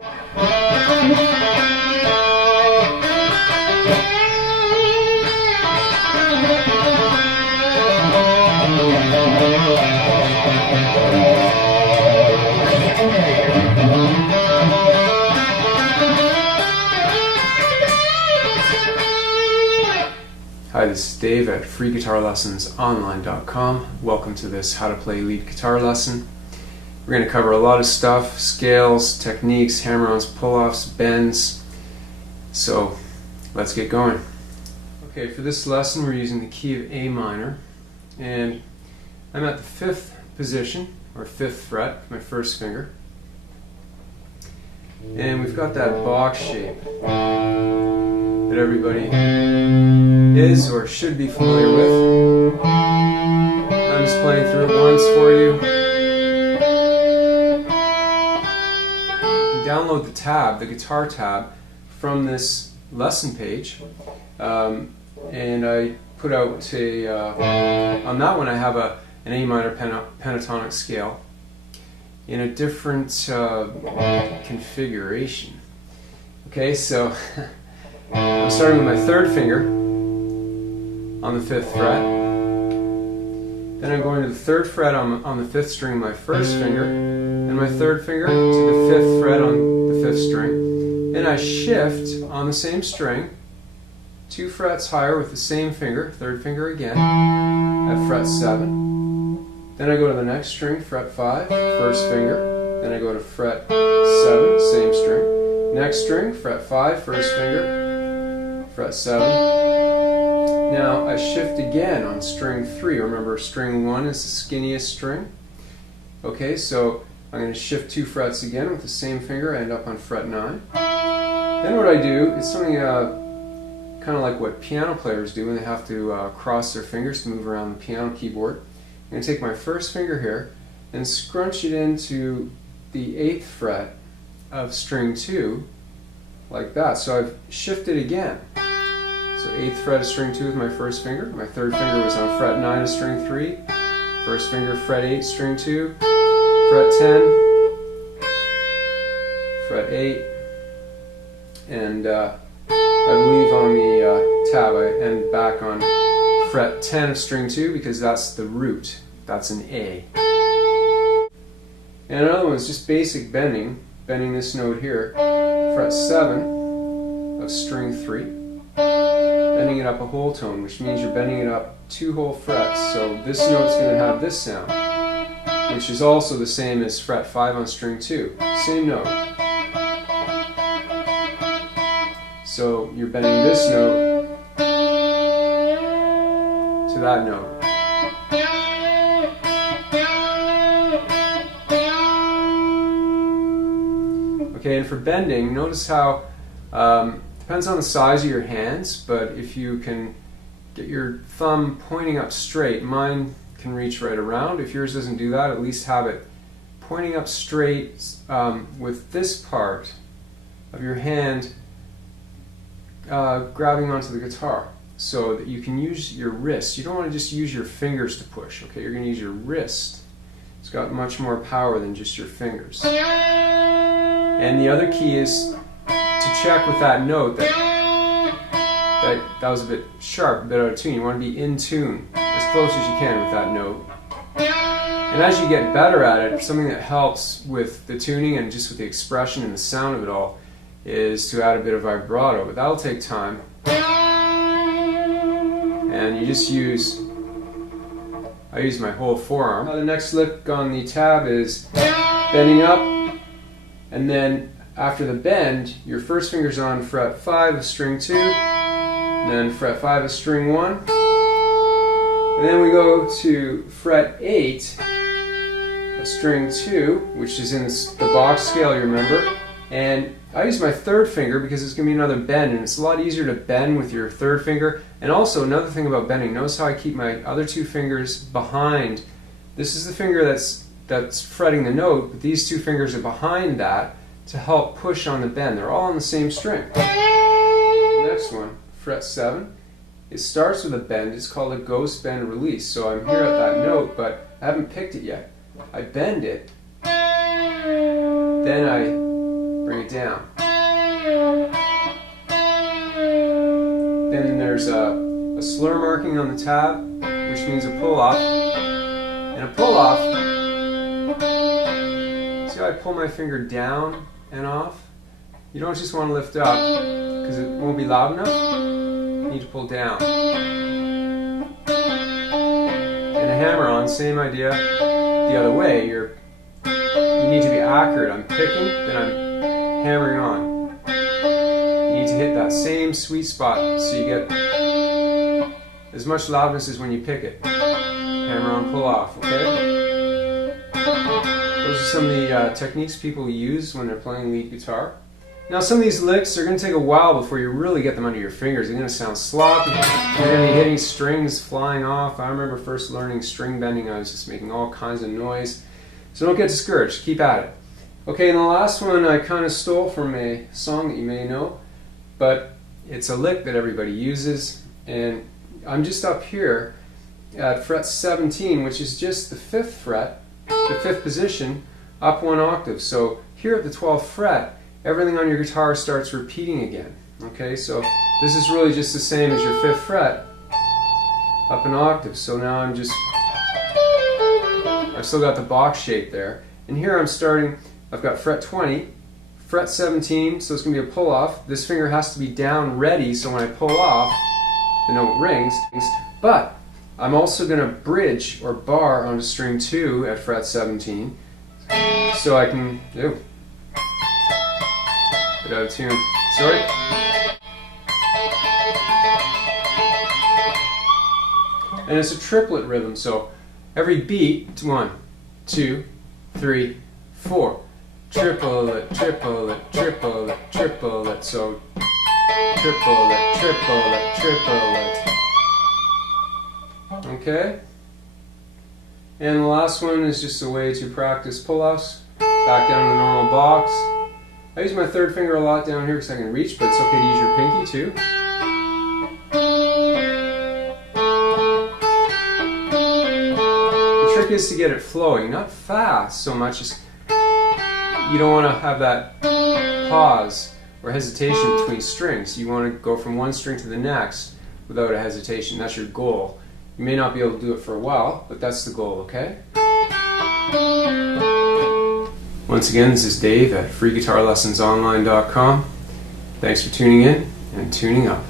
Hi, this is Dave at freeguitarlessonsonline.com. Welcome to this how to play lead guitar lesson. We're going to cover a lot of stuff: scales, techniques, hammer-ons, pull-offs, bends. So let's get going. Okay, for this lesson we're using the key of A minor, and I'm at the 5th position, or 5th fret, my first finger. And we've got that box shape that everybody is or should be familiar with. I'm just playing through it once for you. You download the tab, the guitar tab, from this lesson page, and I put out on that one I have an A minor pentatonic scale in a different configuration. Okay, so I'm starting with my 3rd finger on the 5th fret. Then I'm going to the 3rd fret on the 5th string of my 1st finger, and my 3rd finger to the 5th fret on the 5th string. Then I shift on the same string 2 frets higher with the same finger, 3rd finger again, at fret 7. Then I go to the next string, fret 5, 1st finger. Then I go to fret 7, same string. Next string, fret 5, 1st finger, fret 7. Now I shift again on string 3. Remember, string 1 is the skinniest string. Okay, so I'm going to shift 2 frets again with the same finger, end up on fret 9. Then what I do is something kind of like what piano players do when they have to cross their fingers to move around the piano keyboard. I'm going to take my 1st finger here and scrunch it into the 8th fret of string 2, like that. So I've shifted again. So 8th fret of string 2 with my 1st finger. My 3rd finger was on fret 9 of string 3. 1st finger, fret 8, string 2. Fret 10. Fret 8. And I believe on the tab I end back on fret 10 of string 2 because that's the root. That's an A. And another one is just basic bending. Bending this note here. Fret 7 of string 3. Bending it up a whole tone, which means you're bending it up 2 whole frets. So this note's going to have this sound, which is also the same as fret 5 on string 2. Same note. So you're bending this note to that note. Okay, and for bending, notice how depends on the size of your hands, but if you can get your thumb pointing up straight, mine can reach right around. If yours doesn't do that, at least have it pointing up straight with this part of your hand grabbing onto the guitar so that you can use your wrist. You don't want to just use your fingers to push, okay? You're going to use your wrist. It's got much more power than just your fingers. And the other key is to check with that note that was a bit sharp, a bit out of tune. You want to be in tune as close as you can with that note. And as you get better at it, something that helps with the tuning and just with the expression and the sound of it all is to add a bit of vibrato, but that'll take time. And you just I use my whole forearm. Now the next lick on the tab is bending up, and then after the bend, your 1st finger's on fret 5 of string 2, then fret 5 of string 1, and then we go to fret 8 of string 2, which is in the box scale, you remember, and I use my 3rd finger because it's going to be another bend, and it's a lot easier to bend with your 3rd finger. And also another thing about bending, notice how I keep my other 2 fingers behind. This is the finger that's fretting the note, but these 2 fingers are behind that to help push on the bend. They're all on the same string. The next one, fret 7, it starts with a bend. It's called a ghost bend release. So I'm here at that note, but I haven't picked it yet. I bend it, then I bring it down. Then there's a slur marking on the tab, which means a pull-off. And a pull-off, see how I pull my finger down and off? You don't just want to lift up, because it won't be loud enough. You need to pull down. And a hammer-on, same idea. The other way, you need to be accurate. I'm picking, then I'm hammering on. You need to hit that same sweet spot so you get as much loudness as when you pick it. Hammer on, pull off, okay? Those are some of the techniques people use when they're playing lead guitar. Now some of these licks are going to take a while before you really get them under your fingers. They're going to sound sloppy. You're going to be hitting strings flying off. I remember first learning string bending, I was just making all kinds of noise. So don't get discouraged, keep at it. Okay, and the last one I kind of stole from a song that you may know, but it's a lick that everybody uses, and I'm just up here at fret 17, which is just the 5th fret, the 5th position, up 1 octave. So here at the 12th fret, everything on your guitar starts repeating again. Okay, so this is really just the same as your 5th fret, up an octave. So now I've still got the box shape there. And here I'm starting, I've got fret 20, fret 17, so it's going to be a pull off. This finger has to be down ready, so when I pull off, the note rings. But I'm also going to bridge or bar onto string 2 at fret 17, so I can, bit out of tune, sorry. And it's a triplet rhythm, so every beat, 1, 2, 3, 4. Triplet, triplet, triplet, triplet, so triplet, triplet, triplet. Okay? And the last one is just a way to practice pull-offs. Back down to the normal box. I use my 3rd finger a lot down here because I can reach, but it's okay to use your pinky too. The trick is to get it flowing, not fast so much as you don't want to have that pause or hesitation between strings. You want to go from one string to the next without a hesitation. That's your goal. You may not be able to do it for a while, but that's the goal, okay? Once again, this is Dave at freeguitarlessonsonline.com. Thanks for tuning in and tuning up.